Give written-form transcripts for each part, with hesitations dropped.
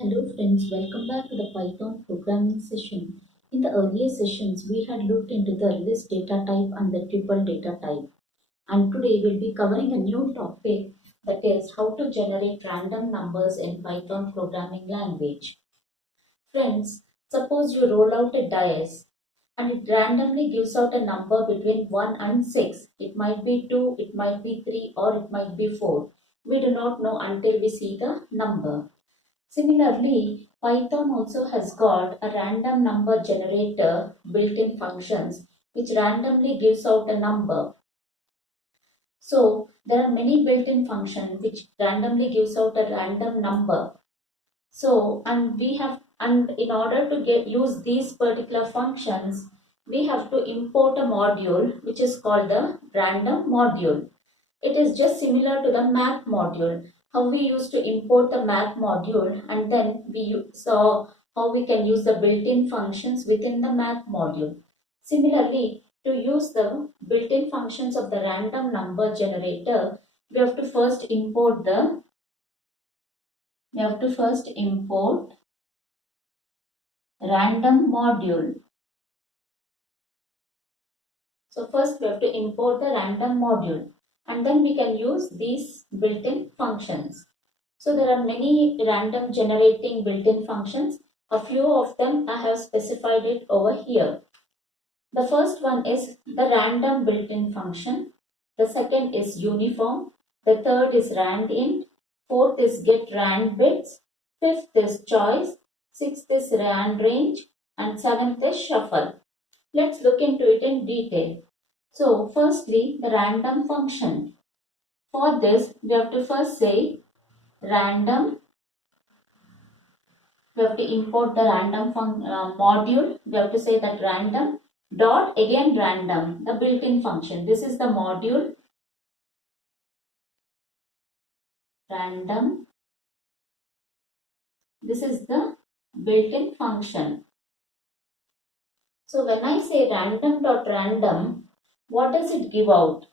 Hello friends, welcome back to the Python programming session. In the earlier sessions, we had looked into the list data type and the tuple data type. And today we'll be covering a new topic, that is how to generate random numbers in Python programming language. Friends, suppose you roll out a dice and it randomly gives out a number between 1 and 6. It might be 2, it might be 3, or it might be 4. We do not know until we see the number. Similarly, Python also has got a random number generator built-in functions which randomly gives out a number. So there are many built-in functions which randomly gives out a random number. So and in order to use these particular functions, we have to import a module which is called the random module. It is just similar to the math module. How we used to import the math module, and then we saw how we can use the built-in functions within the math module. Similarly, to use the built-in functions of the random number generator, we have to first import random module. So first we have to import the random module, and then we can use these built-in functions. So there are many random generating built-in functions. A few of them I have specified it over here. The first one is the random built-in function. The second is uniform. The third is randint. Fourth is get rand bits. Fifth is choice. Sixth is randrange. And seventh is shuffle. Let's look into it in detail. So firstly, the random function. For this, we have to first say random. We have to import the random module. We have to say that random dot again random, the built-in function. This is the module random. This is the built-in function. So when I say random dot random, what does it give out?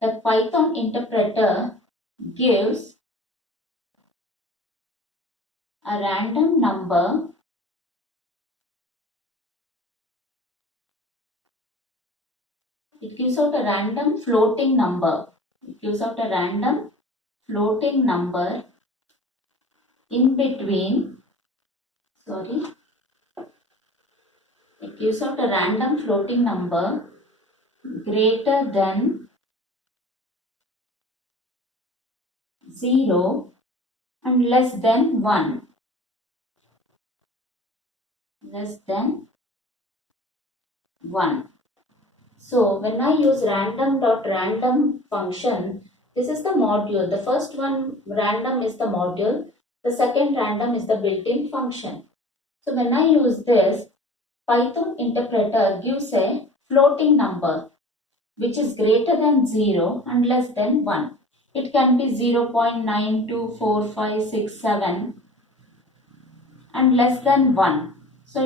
The Python interpreter gives a random number It gives out a random floating number. It gives out a random floating number in between, it gives out a random floating number greater than 0 and less than 1. Less than 1. So when I use random.random function, this is the module. The first one random is the module. The second random is the built-in function. So when I use this, Python interpreter gives a floating number which is greater than 0 and less than 1. It can be 0.924567 and less than 1. So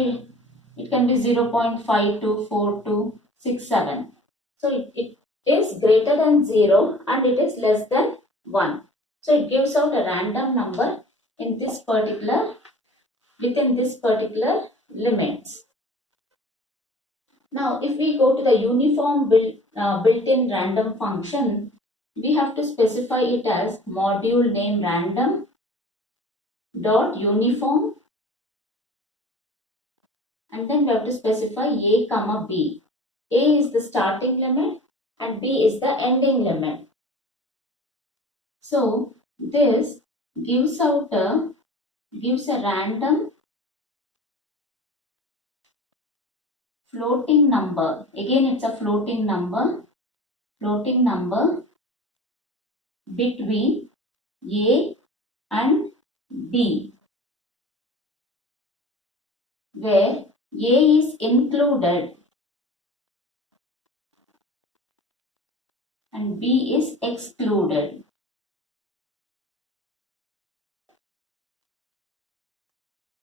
it can be 0.524267. So it is greater than 0 and it is less than 1. So it gives out a random number in this particular, within this particular limits. Now if we go to the uniform built-in random function, we have to specify it as module name random dot uniform, and then we have to specify a comma b. A is the starting limit and b is the ending limit. So this gives a random floating number. Again it's a floating number between a and b, where a is included and b is excluded.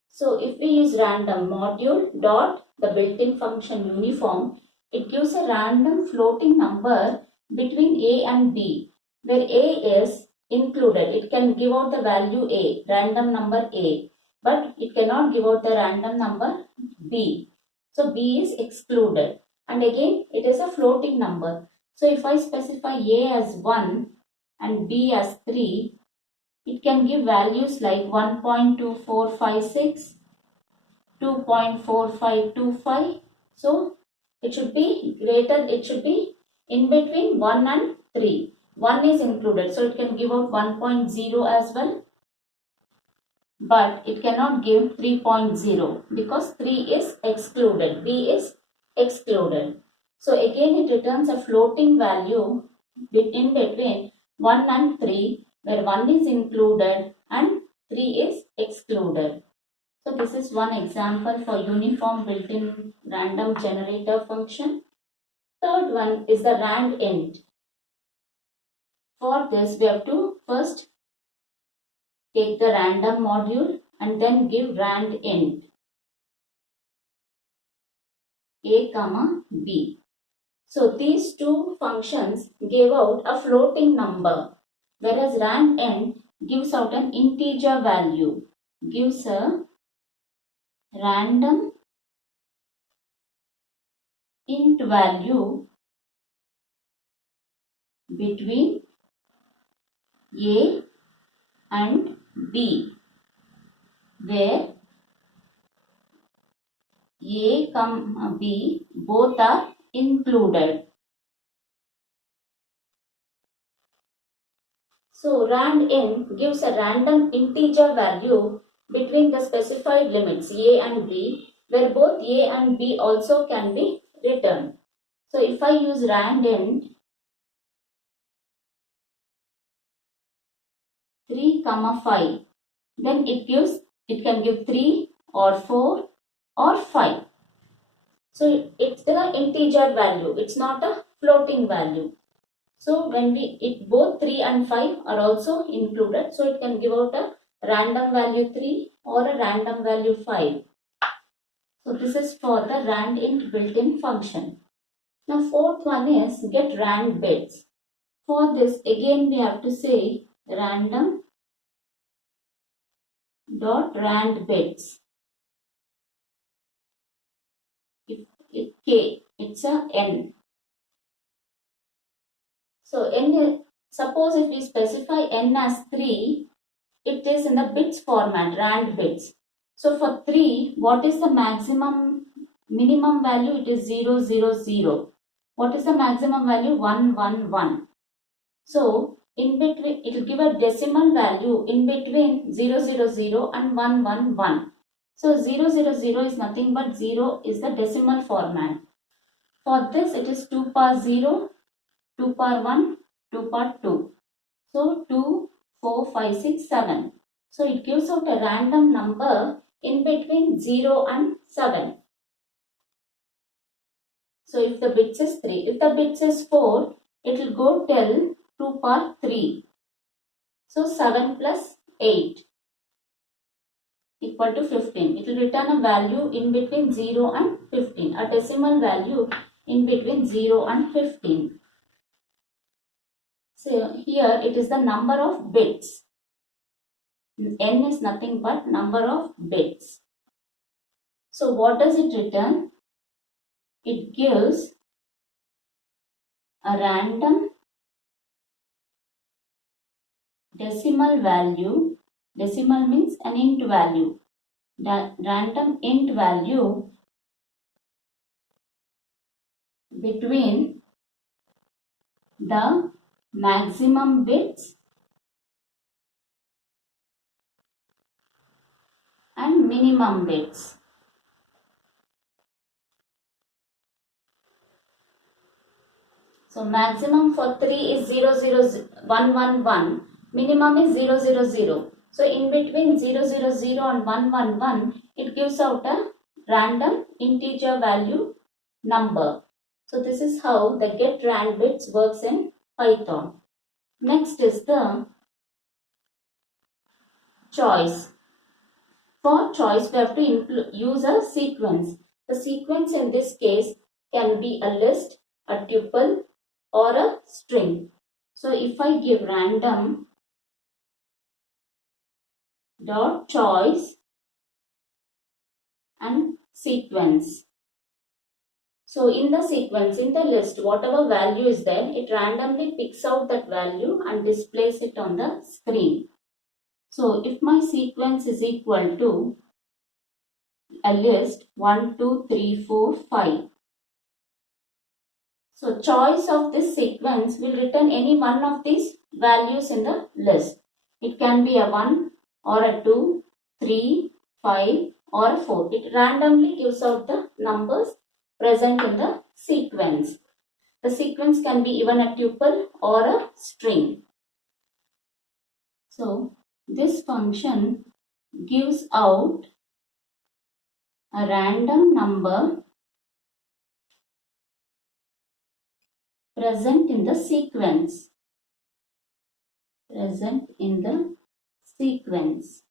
So if we use random module dot the built-in function uniform, it gives a random floating number between a and b, where a is included. It can give out the value a, random number a. but it cannot give out the random number b. So b is excluded. And again, it is a floating number. So if I specify a as 1 and b as 3, it can give values like 1.2456, 2.4525. So it should be greater, it should be in between 1 and 3. 1 is included, so it can give out 1.0 as well. But it cannot give 3.0 because 3 is excluded, b is excluded. So again it returns a floating value in between 1 and 3, where 1 is included and 3 is excluded. So this is one example for uniform built-in random generator function. Third one is the rand_int. For this we have to first take the random module and then give rand_int a comma b. So these two functions gave out a floating number, whereas rand_int gives out an integer value, gives a random int value between a and b, where a comma b both are included. So rand_int gives a random integer value between the specified limits a and b, where both a and b also can be returned. So if I use rand_int 3, 5, then it can give 3 or 4 or 5. So it's the integer value, it's not a floating value. So when both 3 and 5 are also included, so it can give out a random value 3 or a random value 5. So this is for the rand_int built-in function. Now fourth one is get rand bits. For this again we have to say random dot rand bits. K, it's a n. So n, suppose if we specify n as 3, it is in the bits format, rand bits. So for 3, what is the minimum value? It is 0, 0, 0. What is the maximum value? 1, 1, 1. So in between, it will give a decimal value in between 0, 0, 0 and 1, 1, 1. So 0, 0, 0 is nothing but 0 is the decimal format. For this, it is 2 power 0, 2 power 1, 2 power 2. So 2, 4, 5, 6, 7. So it gives out a random number in between 0 and 7. So if the bits is 3, if the bits is 4, it will go till 2 power 3. So 7 plus 8 equal to 15. It will return a value in between 0 and 15. A decimal value in between 0 and 15. So here it is the number of bits. N is nothing but number of bits. So what does it return? It gives a random decimal value. Decimal means an int value. The random int value between the maximum bits and minimum bits. So maximum for 3 is 0, 0, 1, 1, 1. Minimum is 0, 0, 0. So in between 0, 0, 0 and 1, 1, 1, it gives out a random integer value number. So this is how the get rand bits works in Python. Next is the choice. For choice, we have to use a sequence. The sequence in this case can be a list, a tuple, or a string. So if I give random dot choice and sequence. So in the sequence, in the list, whatever value is there, it randomly picks out that value and displays it on the screen. So if my sequence is equal to a list 1, 2, 3, 4, 5. So choice of this sequence will return any one of these values in the list. It can be a 1 or a 2, 3, 5 or a 4. It randomly gives out the numbers present in the sequence. The sequence can be even a tuple or a string. So this function gives out a random number present in the sequence. Present in the sequence.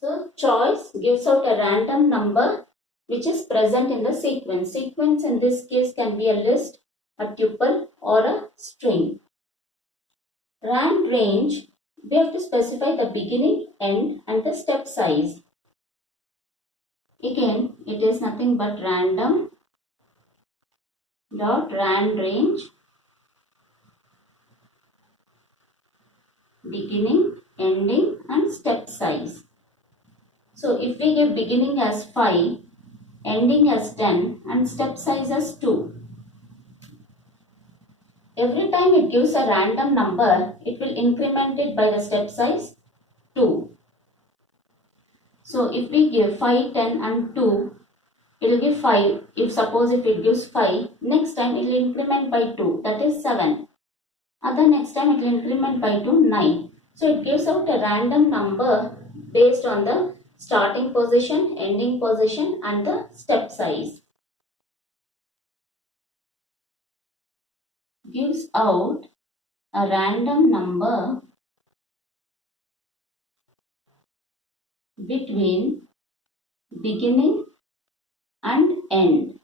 So choice gives out a random number which is present in the sequence. Sequence in this case can be a list, a tuple or a string. Rand range, we have to specify the beginning, end and the step size. Again, it is nothing but random dot rand range, beginning, ending and step size. So if we give beginning as 5, ending as 10 and step size as 2. Every time it gives a random number, it will increment it by the step size 2. So if we give 5, 10 and 2, it will give 5. If suppose if it gives 5, next time it will increment by 2, that is 7. Other next time it will increment by 2, 9. So it gives out a random number based on the starting position, ending position and the step size. Gives out a random number between beginning and end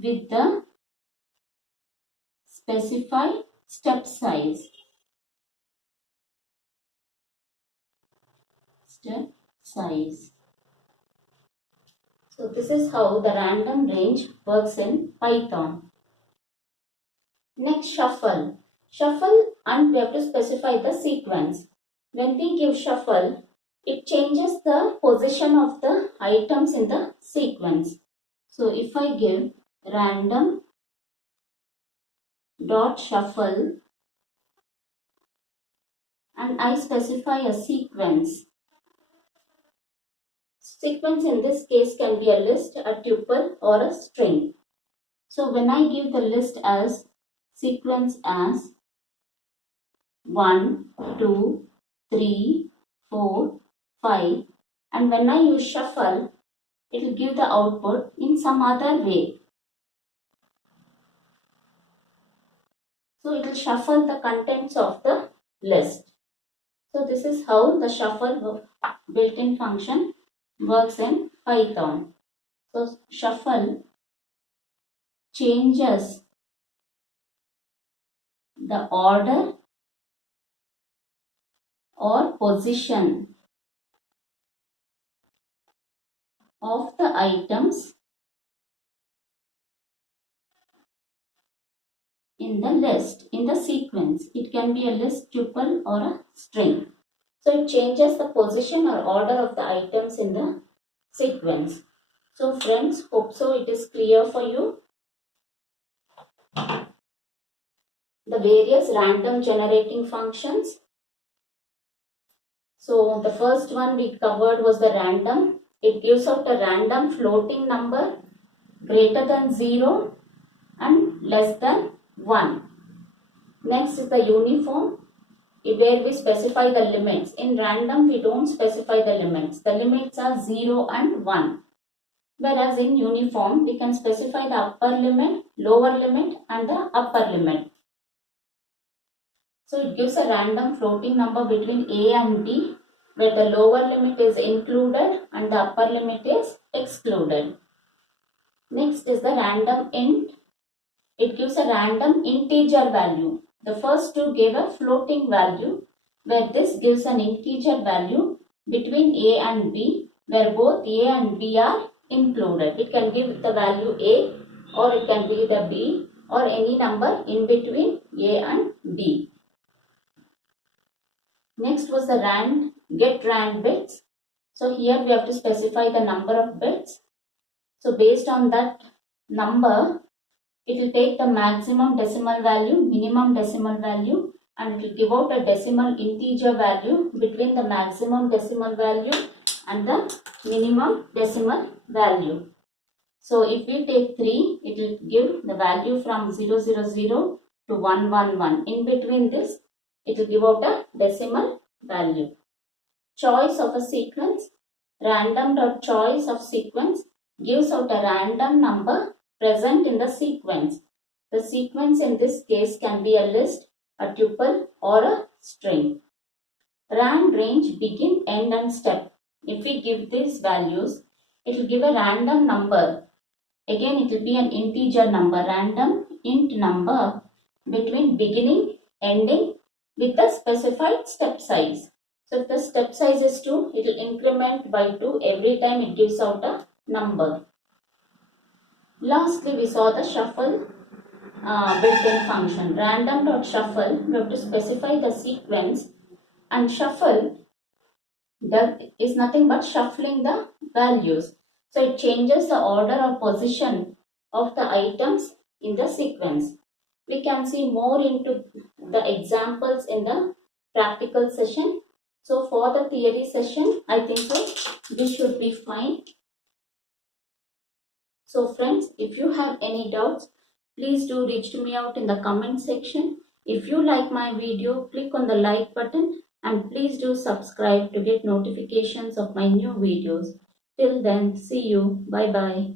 with the specified step size. Step size. So this is how the random range works in Python. Next, shuffle. Shuffle, and we have to specify the sequence. When we give shuffle, it changes the position of the items in the sequence. So if I give random dot shuffle and I specify a sequence. Sequence in this case can be a list, a tuple or a string. So when I give the list as sequence as 1, 2, 3, 4, 5 and when I use shuffle, it will give the output in some other way. So it will shuffle the contents of the list. So this is how the shuffle built-in function works in Python. So shuffle changes the order or position of the items in the list, in the sequence. It can be a list, tuple or a string. So it changes the position or order of the items in the sequence. So friends, hope so it is clear for you. The various random generating functions. So the first one we covered was the random. It gives out a random floating number greater than 0 and less than 1. Next is the uniform, where we specify the limits. In random, we don't specify the limits. The limits are 0 and 1. Whereas in uniform, we can specify the upper limit, lower limit and the upper limit. So it gives a random floating number between A and B, where the lower limit is included and the upper limit is excluded. Next is the random int. It gives a random integer value. The first two gave a floating value where this gives an integer value between A and B, where both A and B are included. It can give the value A or it can be the B or any number in between A and B. Next was the get rand bits. So here we have to specify the number of bits. So based on that number, it will take the maximum decimal value, minimum decimal value, and it will give out a decimal integer value between the maximum decimal value and the minimum decimal value. So if we take 3, it will give the value from 000 to 111. In between this, it will give out a decimal value. Choice of a sequence. Random.choice of sequence gives out a random number present in the sequence. The sequence in this case can be a list, a tuple, or a string. Rand range, begin, end, and step. If we give these values, it will give a random number. Again, it will be an integer number, random int number between beginning, ending with the specified step size. So if the step size is 2, it will increment by 2 every time it gives out a number. Lastly, we saw the shuffle built-in function. Random.shuffle, we have to specify the sequence, and shuffle is nothing but shuffling the values. So it changes the order or position of the items in the sequence. We can see more into the examples in the practical session. So for the theory session, I think so this should be fine. So friends, if you have any doubts, please do reach to me out in the comment section. If you like my video, click on the like button and please do subscribe to get notifications of my new videos. Till then, see you. Bye bye.